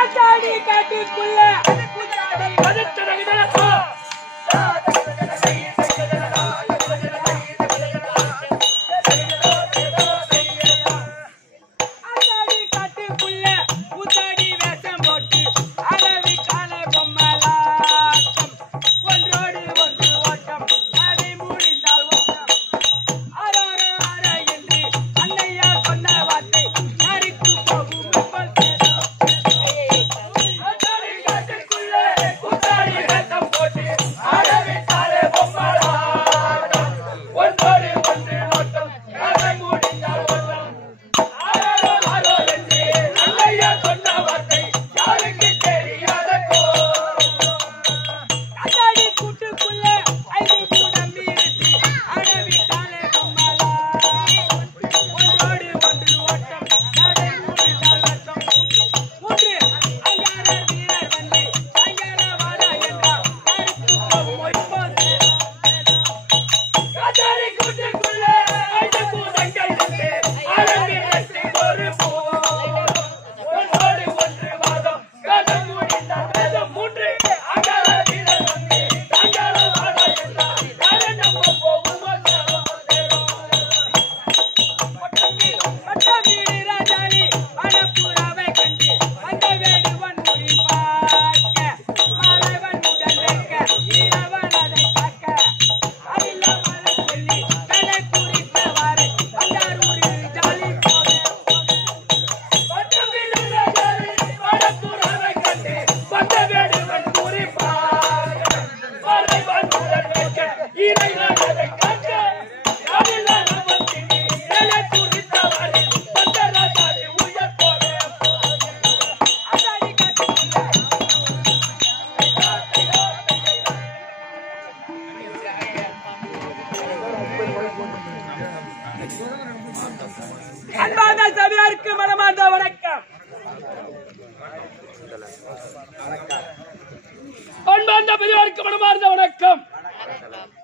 அச்சாடி காட்டுக்குள்ள அன்பார்ந்த சபையாருக்கு மனமார்ந்த வணக்கம். அன்பார்ந்த பெரியாருக்கு மனமார்ந்த வணக்கம்.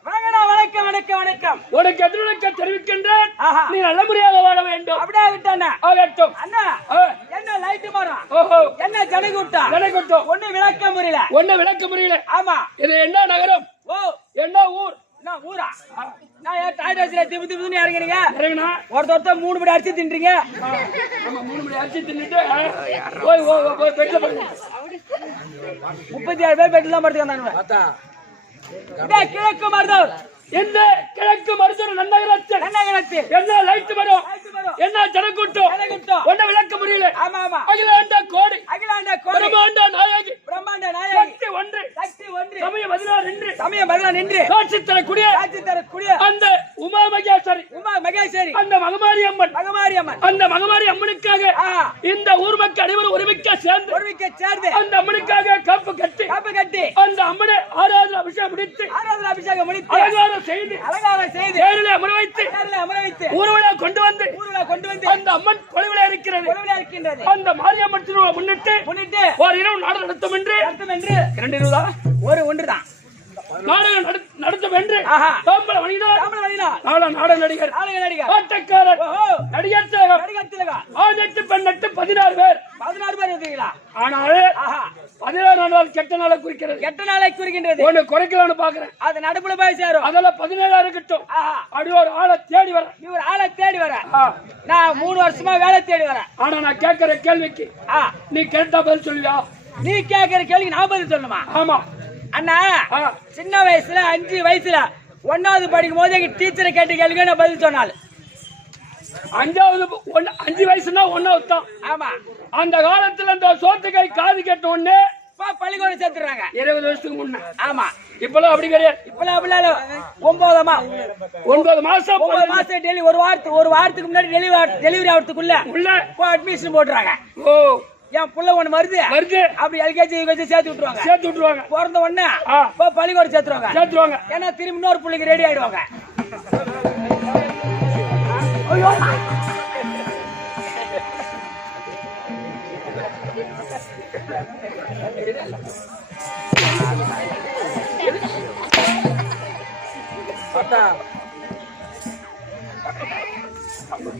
வணக்கம் வணக்கம் வணக்கம். உனக்கு எதிர்க்க தெரிவிக்கின்றேன். நீ நல்ல முறையாக வாழ வேண்டும். அப்படியே விட்டானே ஆகட்டும். அண்ணா என்ன லைட் மாறா? ஓஹோ என்ன ஜனகுட்டா? ஜனகுட்டோ ஒண்ணு விளக்க முடியல. ஆமா இது என்ன நகரம்? ஓ என்ன ஊர்? நான் ஊரா? நான் ஏன் டாய்லெட்ல திபுன்னு இறங்குறீங்க? இறங்குனா ஒருத்தர் 3 மணி அரிசி தின்றீங்க. ஆமா 3 மணி அரிசி தின்னுட்டு போய் பெட்ல படுங்க. 37 பேர் பெட்ல படுத்து வந்தாங்க. பார்த்தா கிழக்கு மருதூர். எந்த கிழக்கு மருதூர் நன்னகரத்தில் என்ன லைட் வரும்? என்ன ஜனக்கூட்டம்? ஒன்ன விளக்க முடியல. ஆமா ஆமா அகிலாண்ட கோடி பிரம்மாண்ட நாயகி சக்தி ஒன்று சமயம் 16 காட்சி தரக்கூடிய அந்த உமா மகேஸ்வரி அந்த மகமாரி அம்மன் அந்த மகமாரி அம்மனுக்காக இந்த ஊர் மக்கள் அனைவரும் ஒருமிக்க சேர்ந்து அந்த அம்மனுக்காக காப்பு கட்டி அந்த அம்மனை ஆராதனை அபிஷேகம் முடித்து அலங்காரம் செய்து தேரிலே அமர வைத்து ஊர்வலா கொண்டு வந்து அந்த அம்மன் கொலைவிலே இருக்கிறது. அந்த மாரியம்மன் திருவிழா முன்னிட்டு ஒரு இரவு நாடகம் நடத்தும் என்று 2 ரூபா ஒன்றுதான் நாடகம் நடத்தும் என்று நாடக நடிகர் ஆட்டக்காரர் நடிகர் திலகம் 16 பேர் இருக்கீங்களா? ஆனால் 17 நாள் கெட்ட நாளை குறிக்கின்றது. ஒண்ணு குறைக்கலாம்னு பாக்குறேன். அது நடுப்புல போய் சேரும். அதெல்லாம் 17 இருக்கட்டும். அப்படி ஒரு ஆளை தேடி வர. நீ ஒரு ஆளை தேடி வர. நான் 3 வருஷமா வேலை தேடி வரேன். ஆனா நான் கேட்கிற கேள்விக்கு நீ கேட்டா பதில் சொல்லுவியா? நீ கேட்கிற கேள்விக்கு நான் பதில் சொல்லணுமா? ஆமா அண்ணா சின்ன வயசுல 5 வயசுல 1வது படிக்கும் போது எங்க டீச்சரை கேட்ட கேள்விக்கு நான் பதில் சொன்னாள். 5 வயசுனா 1வது தான். ஆமா அந்த காலத்துல அந்த சோத்துக்கை காது கேட்ட உடனே பள்ளிக்கூடம் சேர்த்துறாங்க 20 வருஷத்துக்கு முன்ன. ஆமா இப்பெல்லாம் அப்படி கிடையாது. இப்பெல்லாம் அப்படி 9 மாசம் டெய்லி ஒரு வாரத்துக்கு முன்னாடி டெலிவரி ஆகிறதுக்குள்ள அட்மிஷன் போட்டுறாங்க. ஓ என் புள்ள ஒண்ணு வருது அப்படி எல்கேஜி சேர்த்து விட்டுருவாங்க. பிறந்த உடனே பள்ளிக்கூடம் சேர்த்துருவாங்க. ஏன்னா திரும்பி இன்னொரு பிள்ளைக்கு ரெடி ஆயிடுவாங்க.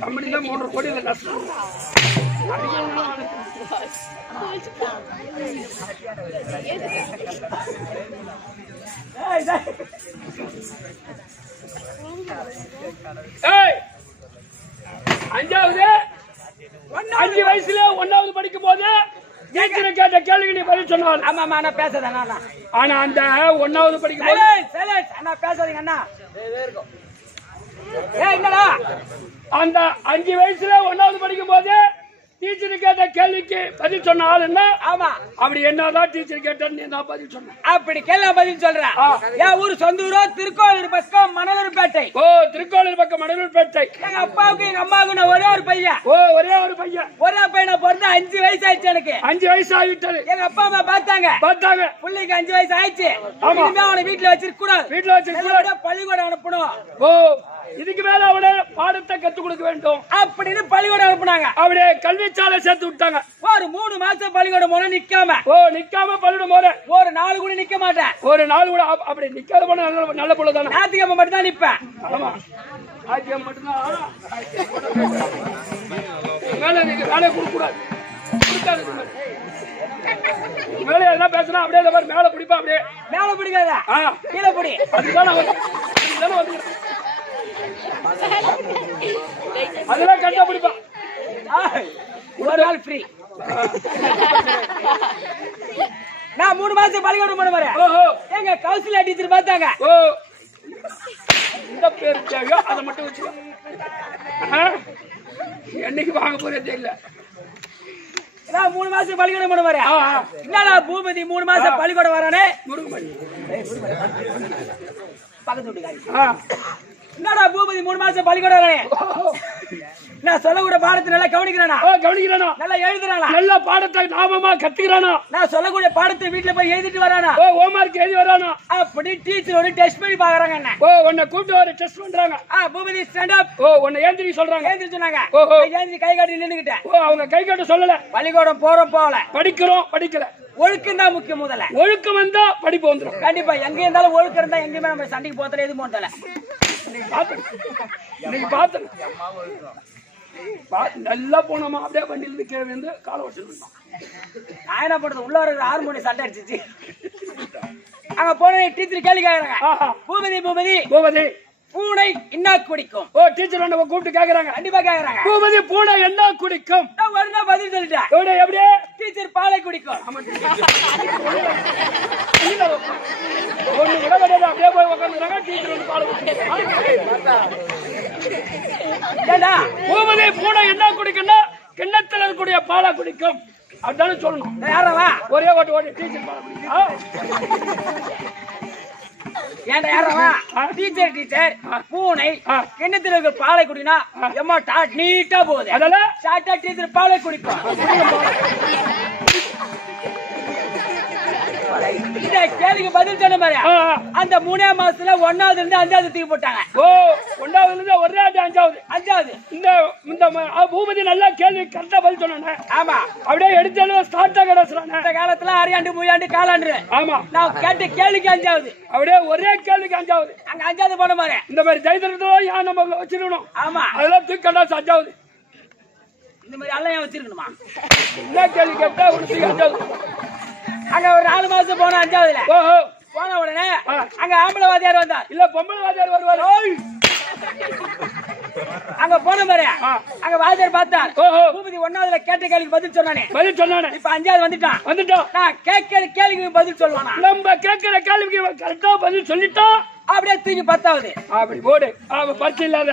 கம்பெனில 3 கோடி நஷ்டம். அஞ்சாவது 5 வயசுல 1வது படிக்கும் போது டீச்சர் கேட்ட கேள்விக்கு நீ பதில் சொன்னான். ஆமா ஆமா அண்ணா பேசாதண்ணா. ஆனா அந்த 1வது படிக்கும் போது அண்ணா பேசாதீங்க அண்ணா. என்னடா அந்த 5 வயசுல 1வது படிக்கும் போது டீச்சர் கேட்ட கேள்விக்கு பதில் சொன்ன ஆள் என்ன? ஆமா. அப்படி என்னதான் டீச்சர் கேட்ட நீ தான் பதில் சொன்ன? அப்படி கேள்வி பதில் சொல்றேன். என் ஊர் சொந்த ஊரோ திருக்கோளூர் பக்கம் மணலூர்பேட்டை. ஓ திருக்கோளூர் பக்கம் மணலூர்பேட்டை. எங்க அப்பாவுக்கு எங்க அம்மாவுக்கு நான் ஒரே ஒரு பையன். ஓ ஒரே ஒரு பையன். ஒரே பையனை பிறந்து 5 வயசு ஆயிடுச்சு எனக்கு. 5 வயசு ஆகிட்டது. எங்க அப்பா அம்மா பார்த்தாங்க. பிள்ளைக்கு 5 வயசு ஆயிடுச்சு. இனிமே அவனை வீட்டுல வச்சிருக்க கூடாது. வீட்டுல வச்சிருக்க கூடாது. பள்ளிக்கூடம் அனுப்பணும். ஓ இதுக்கு மேல அவனை பாடத்தை கத்துக் கொடுக்க வேண்டும் அப்படின்னு பள்ளிக்கூடம் அனுப்புனாங்க. அப்படியே கல்விச்சாலை சேர்த்து விட்டாங்க. ஒரு 3 மாசம் பள்ளிக்கூடம் போன நிக்காம. ஓ நிக்காம பள்ளிக்கூடம் போற. ஒரு நாள் கூட நிக்க மாட்டேன். ஒரு நாள் கூட அப்படி நிக்காத போன நல்ல புள்ள தானே. ஞாயிற்றுக்கிழமை மட்டும் தான் நிப்பேன். ஆமா ஞாயிற்றுக்கிழமை மட்டும்தான். மேல நீங்க வேலையை கொடுக்க கூடாது. மேல என்ன பேசுனா அப்படியே மேல பிடிப்பா. அப்படியே மேல பிடிக்காத கீழே பிடி. அதுதான் அதெல்லாம் கரெக்டா பிடிப்பா. ஒரு நாள் ஃப்ரீ. நான் 3 மாசம் பள்ளிக்கூடம் போன வரேன். எங்க கவுன்சிலர் டீச்சர் பார்த்தாங்க. ஓ இந்த பேர் தேவையோ அதை மட்டும் வச்சுக்கோ. என்னைக்கு வாங்க போறே தெரியல. நான் 3 மாசம் பள்ளிக்கூடம் போன வரேன். என்னடா பூபதி 3 மாசம் பள்ளிக்கூடம் வரானே. பக்கத்து வீட்டுக்காரி. என்னடா பூபதி 3 மாசம் பள்ளிக்கூடம் வரானே. நான் சொல்லக்கூட பாடத்தை நல்லா கவனிக்கிறானா? கவனிக்கிறானா? நல்லா எழுதுறானா? நல்ல பாடத்தை நாமமா கத்துக்கிறானா? நான் சொல்லக்கூடிய பாடத்தை வீட்டுல போய் எழுதிட்டு வரானா? ஹோம்வொர்க் எழுதி வரானா? அப்படி டீச்சர் ஒரு டெஸ்ட் பண்ணி பாக்குறாங்க. என்ன உன்னை கூப்பிட்டு ஒரு டெஸ்ட் பண்றாங்க. Boopathi stand up. உன்னை ஏந்திரி சொல்றாங்க. ஏந்திரி சொன்னாங்க. ஏந்திரி கை காட்டி நின்னுக்கிட்டேன். அவங்க கை காட்ட சொல்லல. பள்ளிக்கூடம் போறோம் போகல. படிக்கிறோம் படிக்கல. ஒழுக்கம் தான் முக்கியம். முதல்ல ஒழுக்கம் வந்தா படிப்பு வந்துடும். கண்டிப்பா எங்க இருந்தாலும் ஒழுக்கம் இருந்தா எங்கேயுமே நம்ம சண்டைக்கு போத்தல எதுவும் போத்தல. இன்னைக்கு பாத்து நல்லா போனோமா அப்படியே வண்டியில இருந்து கீழே வந்து காலை வச்சிருந்தோம். நான் என்ன பண்றது, உள்ள ஒரு ஹார்மோனி சண்டை அடிச்சிச்சு. அங்க போன டீச்சர் கேள்வி கேக்குறாங்க. பூபதி பூபதி பூபதி பூனை என்ன குடிக்கும்? டீச்சர் வந்து கூப்பிட்டு கேக்குறாங்க. கண்டிப்பா கேக்குறாங்க. பூபதி பூனை என்ன குடிக்கும்? நான் உடனே பதில் சொல்லிட்டேன். எப்படியே டீச்சர் பாலை குடிக்கும். ஒண்ணு கூட கிடையாது. அப்படியே போய் உட்காந்துறாங்க. டீச்சர் வந்து பாலை பூபதி பூனை என்ன குடிக்கும்னா கிண்ணத்துல இருக்கக்கூடிய பாலை குடிக்கும் அப்படித்தானே சொல்லணும். யாரவா ஒரே ஓட்டு ஓட்டு டீச்சர் பாலை குடிக்கும். ஏன்டா யாரவா டீச்சர் பூனை கிண்ணத்துல இருக்க பாலை குடினா எம்மா டாட் நீட்டா போகுது. அதெல்லாம் ஷார்ட்டா டீச்சர் பாலை குடிக்கும். இந்த கேள்விக்கு பதில் சொன்ன மாதிரி அந்த 3 மாசத்துல 1வது இருந்து 5வது தூக்கி போட்டாங்க. 1வது இருந்து ஒரே 5வது இந்த பூபதி நல்லா கேள்வி கரெக்டா பதில் சொன்னானே. ஆமா அப்படியே எடுத்தாலும் ஸ்டார்ட் ஆக சொன்னானே. இந்த காலத்துல 6 3 காலாண்டு. ஆமா நான் கேட்ட கேள்விக்கு 5வது. அப்படியே ஒரே கேள்விக்கு 5வது. அங்க 5வது போன மாதிரி இந்த மாதிரி தைரியத்தோட யான் நம்ம வச்சிருக்கணும். ஆமா அதெல்லாம் தூக்கி கண்டா 5வது. இந்த மாதிரி எல்லாம் வச்சிருக்கணுமா? என்ன கேள்வி கேட்டா உனக்கு 5வது. அங்க ஒரு 4 மாசம் போன 5வதுல போன உடனே அங்க ஆம்பளை வாத்தியார் வந்தார். இல்ல பொம்பளை வாத்தியார் வருவாரு. அங்க போன மாதிரி அங்க வாத்தியார் பார்த்தார். பூபதி 1வதுல கேட்ட கேள்விக்கு பதில் சொன்னானே. இப்ப 5வது வந்துட்டான். நான் கேட்கிற கேள்விக்கு பதில் சொல்லுவானா? நம்ம கேட்கிற கேள்விக்கு கரெக்டா பதில் சொல்லிட்டா அப்படியே தூக்கி 10வது. அப்படி போடு. பரிசு இல்லாத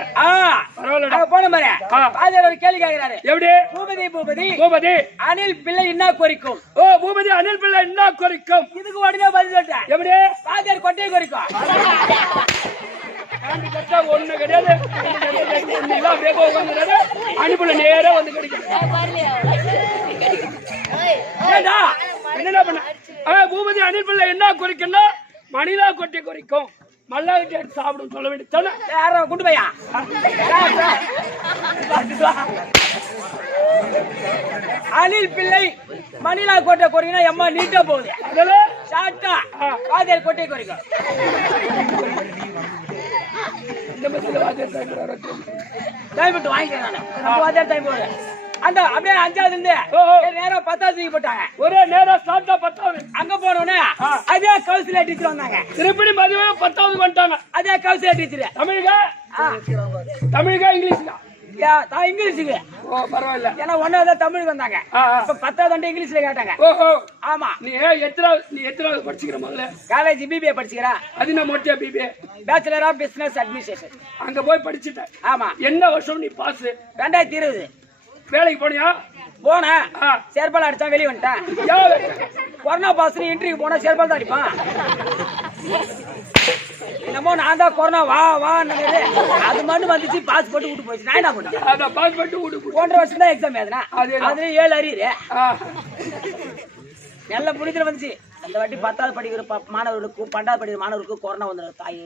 அங்க போன மாதிரி வாத்தியார் ஒரு கேள்வி கேட்கிறாரு. எப்படி? பூபதி பூபதி பூபதி அணில் பிள்ளை என்ன குறிக்கும்? பூபதி அணில் பிள்ளை என்ன குறிக்கும்? இதுக்கு உடனே பதில் சொல்லிட்டேன். எப்படி? வாத்தியார் கொட்டையை குறிக்கும். ஒண்ணு கிடையாது. அனுப்புல நேரா வந்து கிடைக்கும். என்ன பண்ண பூபதி அணில் பிள்ளை என்ன குறிக்கும்னா மணிலா கொட்டை குறிக்கும். மல்லாகட்டி எடுத்து சாப்பிடும் சொல்ல வேண்டியது. யாரும் கூட்டு பையா அணில் பிள்ளை மணிலா கோட்டை குறைக்கினா எம்மா நீட்டா போகுது. அதெல்லாம் ஷார்ட்டா வாத்தியார் கொட்டை குறைக்கும். எந்த பஸ்ல வாத்தியார் டைம் டைம் விட்டு வாங்கிக்கிறேன் நானு. நம்ம வாத்தியார் டைம் போகுது. அந்த அப்படியே 5வது இருந்து நேரா 10வது தூக்கி போட்டாங்க. ஒரே நேரம் ஸ்டார்ட் தான் 10வது. அங்க போனோடனே அதே கவுன்சிலர் டீச்சர் வந்தாங்க. திருப்பி மதியம் 10வது வந்துட்டாங்க. அதே கவுன்சிலர் டீச்சர். தமிழுக்கா இங்கிலீஷ்க்கா? இங்கிலீஷுக்கு. ஓ பரவாயில்ல. ஏன்னா 1வது தமிழுக்கு வந்தாங்க. இப்ப 10வது இங்கிலீஷ்ல கேட்டாங்க. ஓஹோ ஆமா. நீ எத்தனாவது படிச்சுக்கிற முதல்ல? காலேஜ் பிபிஏ படிச்சுக்கிறேன். அது நான் மொட்டையா BBA bachelor of business administration. அங்க போய் படிச்சுட்டேன். ஆமா. என்ன வருஷம் நீ பாஸ்? 2020. வேலைக்கு போனியா? போனேன். சேர்பால் அடிச்சா வெளியே வந்துட்டேன். கொரோனா பாஸ் இன்டர்வியூ போனா சேர்பால் தான் அடிப்பான். என்னமோ நான் தான் கொரோனா வா அது மட்டும் வந்துச்சு. பாஸ் போட்டு விட்டு போயிடுச்சு. நான் என்ன பண்ணேன்? அதான் பாஸ் போட்டு விட்டு 1.5 வருஷம் தான் எக்ஸாம் எழுதுனா. அதுல 7 அரியரு. நல்ல புனிதல வந்துச்சு. அந்த வாட்டி 10வது படிக்கிற மாணவர்களுக்கு 12வது படிக்கிற மாணவர்களுக்கு கொரோனா வந்துடும். தாய்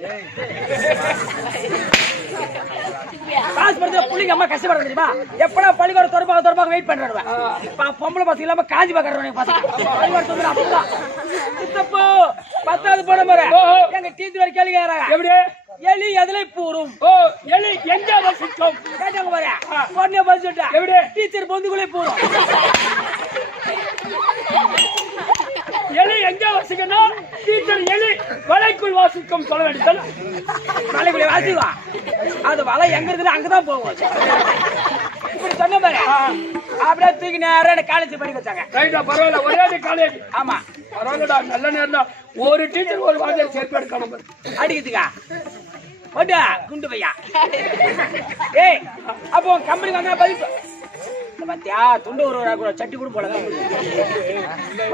பாஸ் பண்றது புள்ளிங்க அம்மா கஷ்டப்படுறது தெரியுமா? எப்படா பள்ளிக்கூட தொடர்பாக வெயிட் பண்றாங்க. பொம்பளை பசங்க இல்லாம காஞ்சி பாக்குறவங்க பசங்க அப்பதான் சித்தப்போ 10வது போன முறை எங்க டீச்சர் வரை கேள்வி கேட்கறாங்க. எப்படி? எலி எதிலை பூரும்? ஓ எலி எங்க வசிக்கும் கேட்டாங்க பாரு. உடனே பதில் சொல்லிட்டேன். எப்படி? டீச்சர் பொந்துக்குள்ளே பூரும். எலி எங்க வாசிக்கணும்? டீச்சர் எலி வலைக்குள் வாசிக்கும் சொல்ல வேண்டியது. வலைக்குள்ளே வாசிக்கும். அது வலை எங்க இருக்குன்னு அங்கதான் போவோம். இப்படி சொன்ன பாரு. அப்படியே தூக்கி நேரம் காலேஜ் படிக்க வச்சாங்க. ரைட்டா பரவாயில்ல. ஒரே காலேஜ். ஆமா பரவாயில்லடா. நல்ல நேரம் தான். ஒரு டீச்சர் ஒரு வாத்தியார் சேர்ப்பு எடுக்கணும் அடிக்கிறதுக்கா. போட்டா குண்டு பையா. ஏய் அப்போ கம்பெனி வந்தா பதில் பாத்தியா? துண்டு ஒரு கூட சட்டி கூட போல.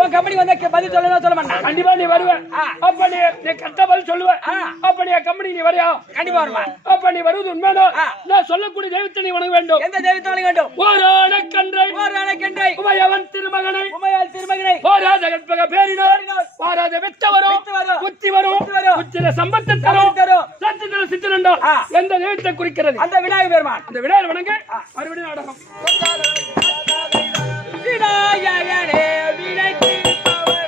உன் கம்பெனி வந்தா பதில் சொல்லணும் சொல்ல மாட்டேன். கண்டிப்பா நீ வருவேன். அப்ப நீ கரெக்டா பதில் சொல்லுவேன். அப்ப நீ கம்பெனி நீ வரையா? கண்டிப்பா வருவேன். அப்ப நீ வருவது உண்மைதான். நான் சொல்லக்கூடிய தெய்வத்தை நீ வணங்க வேண்டும். எந்த தெய்வத்தை வணங்க வேண்டும்? ஓரானக்கன்றை உமையவன் திருமகனை உமையால் திருமகனை ஓராத கற்பக பேரினார் வாராத வெட்ட வரும் குத்தி வரும் உச்சில சம்பத்தை தரும் சத்திர சித்திரண்டா எந்த தெய்வத்தை குறிக்கிறது? அந்த விநாயகர் பெருமான். அந்த விநாயகர் வணங்க மறுபடியும் நாடகம். விநாயகரே வினை தீர்ப்பவரே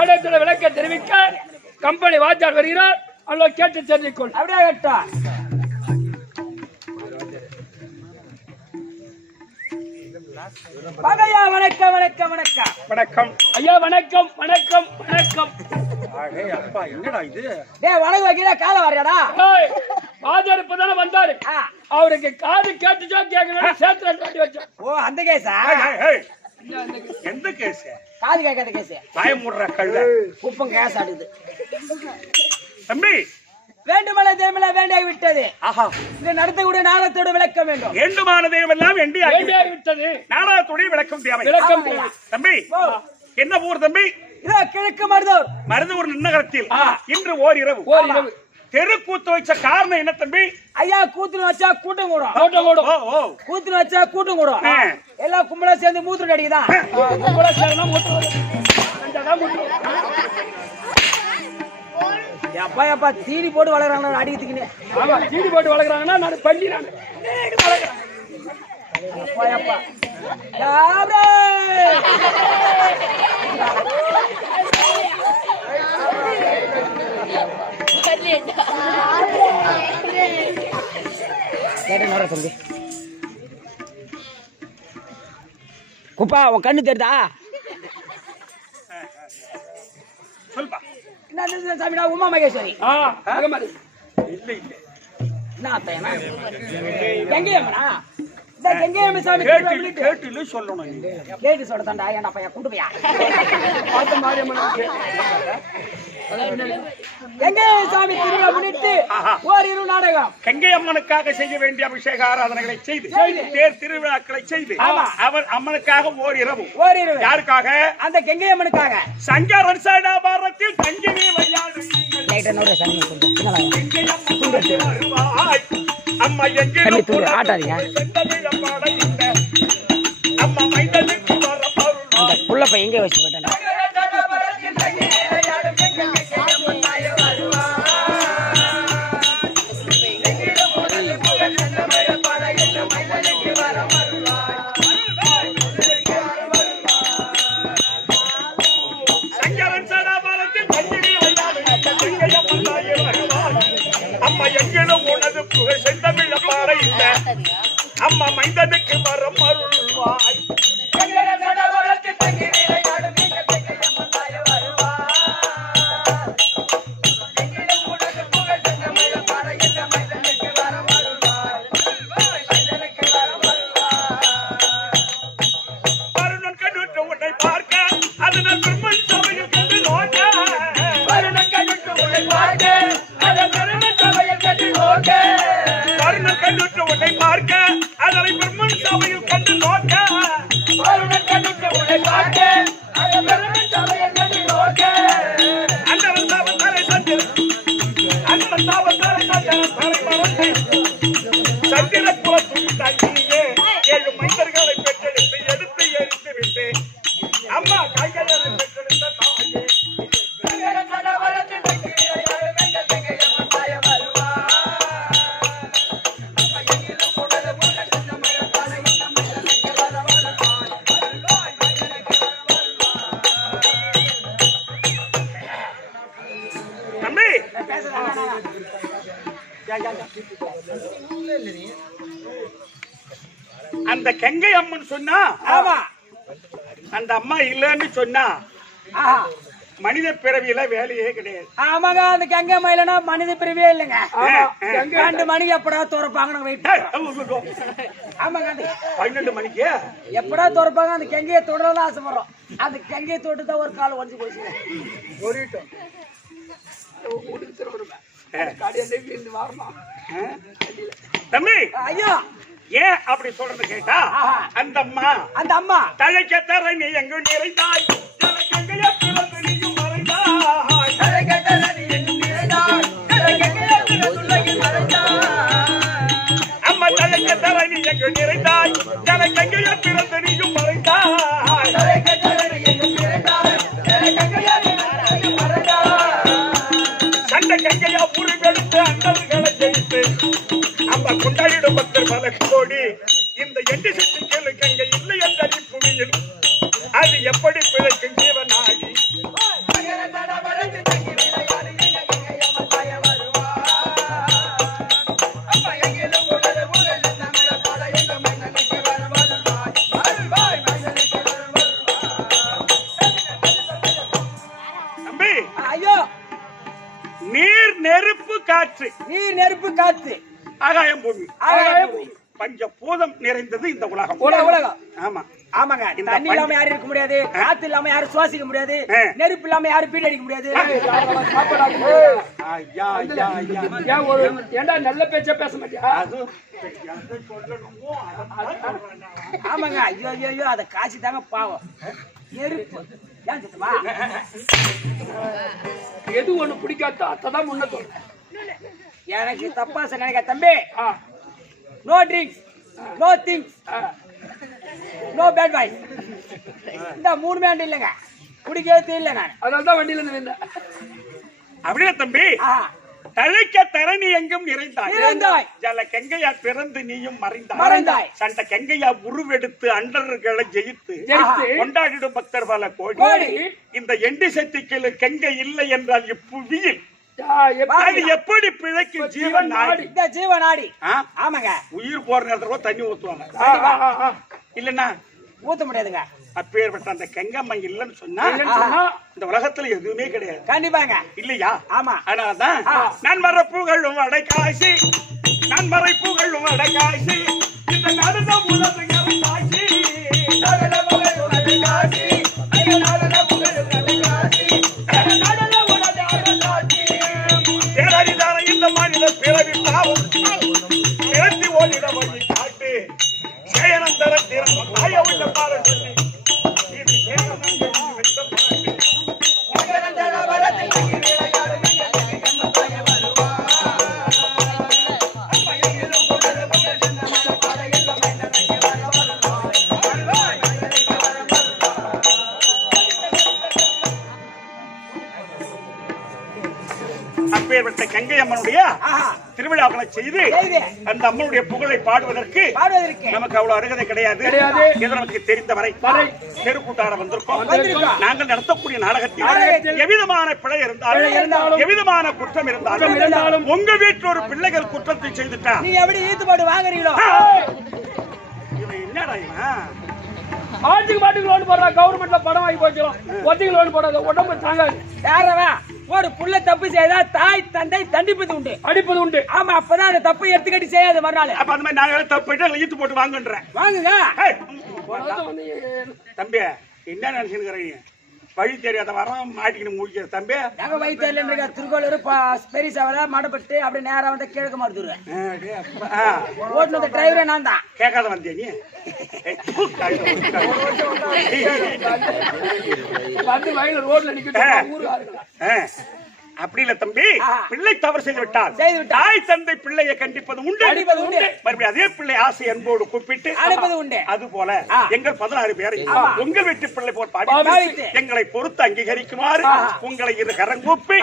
நாடகத்தோட விளக்க தெரிவிக்க கம்பெனி வாத்தியார் வருகிறார். அல்ல கேட்டு தெரிஞ்சுக்கொள். அப்படியே கேட்டா பகையா வணக்கம் வணக்கம் வணக்கம் வணக்கம் ஐயா. வணக்கம் வணக்கம் வணக்கம். அப்பா என்னடா இது? டேய் வணக்கம் வைக்கிற கால வரையாடா. வாத்தியார் இப்பதானே வந்தாரு. அவருக்கு காது கேட்டுச்சா கேட்கணும் சேத்துல காட்டி வச்சா. ஓ அந்த கேஸா? எந்த கேஸ்? காது கேட்காத கேஸ். பயமுடுற கள்ள குப்பம் கேஸ் ஆடுது. தம்பி வேண்டுமலை தேமல வேண்டியாகி விட்டது. ஆஹா இந்த நடத்தக்கூடிய நாடகத்தோடு விளக்க வேண்டும். வேண்டுமானதையெல்லாம் வேண்டியாகி விட்டது. நாடகத்துடைய விளக்கம் தேவை. விளக்கம் ஆமாய்யா. தம்பி என்ன ஊர் தம்பி? இதோ கிழக்கு மருதூர். மருதூர் நகரத்தில் இன்று ஓரிரவு ஓரிரவு தெருக்கூத்து வச்ச காரணம் என்ன தம்பி? ஐயா கூத்துன்னு வச்சா கூட்டம் கூடும். கூட்டம் கூடும். ஓ ஓ கூத்துன்னு வச்சா கூட்டம் கூடும். ஆ. எல்லாம் கும்பலா சேர்ந்து மூத்திரம் அடிக்குதான். கும்பலா சேர்ந்தா மூட்டு வரும். அங்கதான் மூட்டு வரும். எப்பா எப்பா தீனி போட்டு வளர்றாங்க அடிக்கிறதுக்குன்னு. ஆமா சீடி போட்டு வளர்க்குறாங்கன்னா நான் பள்ளி நான் வளர்க்குறேன். எப்பா எப்பா யாரே? தம்பி குப்பா உன் கண்ணு தெரியுதா? சொல்பா. என்ன சாமிடா? உமா மகேஸ்வரி. மகமாரி இல்லை இல்லை என்ன அத்தையனா? எங்கேயம்மா? இந்த எங்கேயம்மா சாமி கேட்டு சொல்லணும் நீங்க. கேட்டு சொல்லத்தாண்டா. ஏன்டா பையன் கூட்டு போயா? பார்த்த மாரியம்மன் எங்கே சாமி திருவிழா முன்னிட்டு ஓரிரு நாடகம். கங்கை அம்மனுக்காக செய்ய வேண்டிய அபிஷேக ஆராதனைகளை செய்து தேர் திருவிழாக்களை செய்து அவர் அம்மனுக்காக ஓரிரவு. ஓரிரு யாருக்காக? அந்த கங்கை அம்மனுக்காக. சங்கரன் சடாபாரத்தில் தங்கினி விளையாடு லைட்டா நோட சாமி கொஞ்சம் சின்னதா. கங்கை அம்மன் வருவாய். அம்மா எங்கே தூண்டு ஆட்டாதீங்க. அம்மா மைதனுக்கு வர அந்த புள்ள பையன் எங்கே வச்சு போட்டேன்? சங்கரன் சடாபாரத்தில் தங்கினி விளையாடு கங்கை அம்மன் தாயே வருவாய். அம்மா எங்கிலும் உனது புகழ் செந்தமிழ பாட இல்ல. அம்மா மைந்தனுக்கு வரம் அருள்வாய். வருணன் கண்ணுற்று உன்னை பார்க்க அதனால் பெருமன் சபையில் கண்டு நோக்க. வருணன் கண்ணுற்று உன்னை பார்க்க அதனை பெருமன் சபையில் கண்டு நோக்க. அந்தவன் தாவன் தலை சந்திர அந்தவன் தாவன் தலை சந்திர தலை மறந்து சந்திர குலத்தும் தங்கியே 7 மைந்தர்களை பெற்றெடுத்து எடுத்து எரித்து விட்டு அம்மா கைகளை பெற்றெடுத்த தாயே தம்பி அந்த கங்கை அம்மன் சொன்னா ஆமா அந்த அம்மா இல்லன்னு சொன்னா ஆஹா மனித பிறவியில வேலையே கிடையாது. ஆமாங்க அந்த கங்கை மயிலனா மனித பிரிவே இல்லைங்க. 2 மணிக்கு எப்படா திறப்பாங்க வெயிட். ஆமாங்க 12 மணிக்கு எப்படா திறப்பாங்க அந்த கங்கையை தொடரதான் ஆசைப்படுறோம். அந்த கங்கையை தொட்டு தான் ஒரு கால் உடஞ்சு போச்சு. தம்பி ஐயா ஏன் அப்படி சொல்றது கேட்டா அந்த அம்மா தலைக்க தர நீ எங்கு நிறைந்தாய் அம்மா தலைக்க தர நீ எங்கு நிறைந்தாய் தலைக்கங்கைய பிறந்த நீயும் மறைந்தாய். சண்டை கங்கையா உருவெடுத்து அண்ணல்களை ஜெயித்து அம்மா கொண்டாடிடும் பக்தர் பல கோடி. இந்த 8 சக்தி கேளு கங்கை இல்லை என்ற புவியில் அது எப்படி பிழைக்கும் ஜீவனாடி. தம்பி ஐயோ நீர் நெருப்பு காற்று நீர் நெருப்பு காத்து ஆகாயம் பூமி ஆகாயம் பஞ்ச பூதம் நிறைந்தது இந்த உலகம். உலகம் ஆமா ஆமாங்க. தண்ணி இல்லாம யாரும் இருக்க முடியாது, காத்து இல்லாம யாரும் சுவாசிக்க முடியாது, நெருப்பு இல்லாம யாரும் பீடி அடிக்க முடியாது. ஏண்டா நல்ல பேச்ச பேச மாட்டியா? ஆமாங்க. ஐயோ ஐயோ அத காட்சி தாங்க பாவம். நெருப்பு ஏன் சுத்தமா எது ஒண்ணு பிடிக்காதோ அதான் முன்ன சொல்றேன். எனக்கு தப்பா நினைக்க தம்பி. No drinks, no things, no bad boys. இந்த 3 மேண்ட் இல்லைங்க, குடிக்கிறது இல்லை. நான் அதனாலதான் வண்டியில இருந்து வந்தேன். அப்படியே தம்பி, தழைக்க தரணி எங்கும் நிறைந்தாய், ஜல கெங்கையா பிறந்து நீயும் மறைந்தாய். சண்ட கெங்கையா உருவெடுத்து அண்டர்களை ஜெயித்து கொண்டாடிடும் பக்தர் பல கோடி. இந்த எண்டி சக்திக்கு கெங்கை இல்லை என்றால் இப்புவியில் அது எப்படி பிழைக்கும்? ஜீவன் நாடி. இந்த ஜீவன் நாடி. ஆமாங்க. உயிர் போற நேரத்துல தண்ணி ஊத்துவாங்க, இல்லன்னா ஊத்த முடியாதுங்க. அப்பேற்பட்ட அந்த கெங்கம்மா இல்லன்னு சொன்னா இந்த உலகத்துல எதுவுமே கிடையாது. கண்டிப்பாங்க. இல்லையா? ஆமா. அதனாலதான் நான் மர புகழும் அடைக்காசி, நான் மறை புகழும் அடைக்காசி, இந்த நடன உலகம் சாட்சி. பேரறிதான இந்த மனித பிறவி பாவம் பிறந்தி ஓடிட வழி காட்டு சேயனந்தர திறம் தாய உள்ள பாட சொல்லி இது சேயனந்தர வெட்ட பாட்டு. அப்பேற்பட்ட கங்கை அம்மனுடைய திருவிழாக்களை செய்து அந்த அம்மனுடைய புகழை பாடுவதற்கு நமக்கு அவ்வளவு அருகதை கிடையாது. இது நமக்கு தெரிந்த வரை தெருக்கூட்டார வந்திருக்கோம். நாங்கள் நடத்தக்கூடிய நாடகத்தில் எவ்விதமான பிழை இருந்தாலும் எவ்விதமான குற்றம் இருந்தாலும் உங்க வீட்டில் ஒரு பிள்ளைகள் குற்றத்தை செய்துட்டா நீ எப்படி ஈத்துப்பாடு வாங்குறீங்களோ? என்னடா ஆட்டுக்கு மாட்டுக்கு லோன் போடுறா, கவர்மெண்ட்ல படம் வாங்கி போச்சுரும், ஒத்திக்கு லோன் போடாத, உடம்பு தாங்காது. யாரவா ஒரு புள்ள தப்பு செய்தா தாய் தந்தை தண்டிப்பது உண்டு, அடிப்பது உண்டு. ஆமா, அப்பதான் அந்த தப்பு எடுத்துக்கட்டி செய்யாது மறுநாள். அப்ப அந்த மாதிரி நாங்க தப்பு ஈத்து போட்டு வாங்குன்றேன். வாங்குங்க தம்பி, என்ன நினைச்சுக்கிறீங்க? வழி தெரியாத வரம் மாட்டிக்கிட்டு முடிக்கிற தம்பி. நாங்க வயிற்று திருக்கோளூர் பெரிசாவில மடப்பட்டு அப்படி நேரம் வந்து கிழக்கு மருத்துவ ஓட்டுனது டிரைவரே நான் தான். கேட்காத வந்தியா நீ? வந்து வயல ரோட்ல நிக்க அப்படி இல்ல தம்பி, பிள்ளை தவறு செய்து விட்டால் தாய் தந்தை பிள்ளையை கண்டிப்பது உண்டு, மறுபடியும் அதே பிள்ளை ஆசை அன்போடு கூப்பிட்டு அழைப்பது உண்டு. அது போல எங்கள் 16 பேரை உங்க வீட்டு பிள்ளை போல் பாடி எங்களை பொறுத்து அங்கீகரிக்குமாறு உங்களை இரு கரங்கூப்பி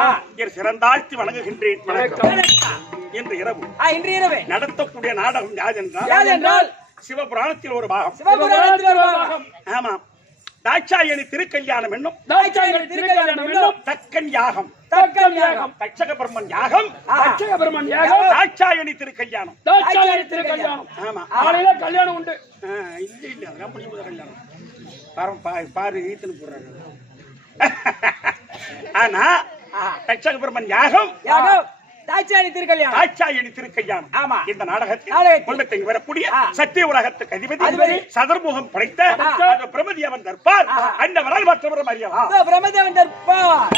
சிறந்தாழ்த்தி வணங்குகின்றேன். இன்று இரவு நடத்தக்கூடிய நாடகம் யாதென்றால் சிவபுராணத்தில் ஒரு பாகம். ஆமா, தாட்சாயணி திருக்கல்யாணம் என்னும் தக்கன் யாகம், தட்சக பிரம்மன் யாகம், தாட்சாயணி திருக்கல்யாணம். ஆமா, காலையில கல்யாணம் உண்டு. கல்யாணம் பாரு ஈத்தனு போடுறாங்க. ஆனா தட்சக பிரம்மன் யாகம் தாட்சாயணி திருக்கல்யாணம். ஆமா, இந்த நாடகத்தில் வரக்கூடிய சத்திய உலகத்துக்கு அதிபதி சதுர்முகம் படைத்த பிரமதேவன் தர்பார். அன்னவரால் மற்றவரும் அறியலாம். பிரமதேவன் தர்பார்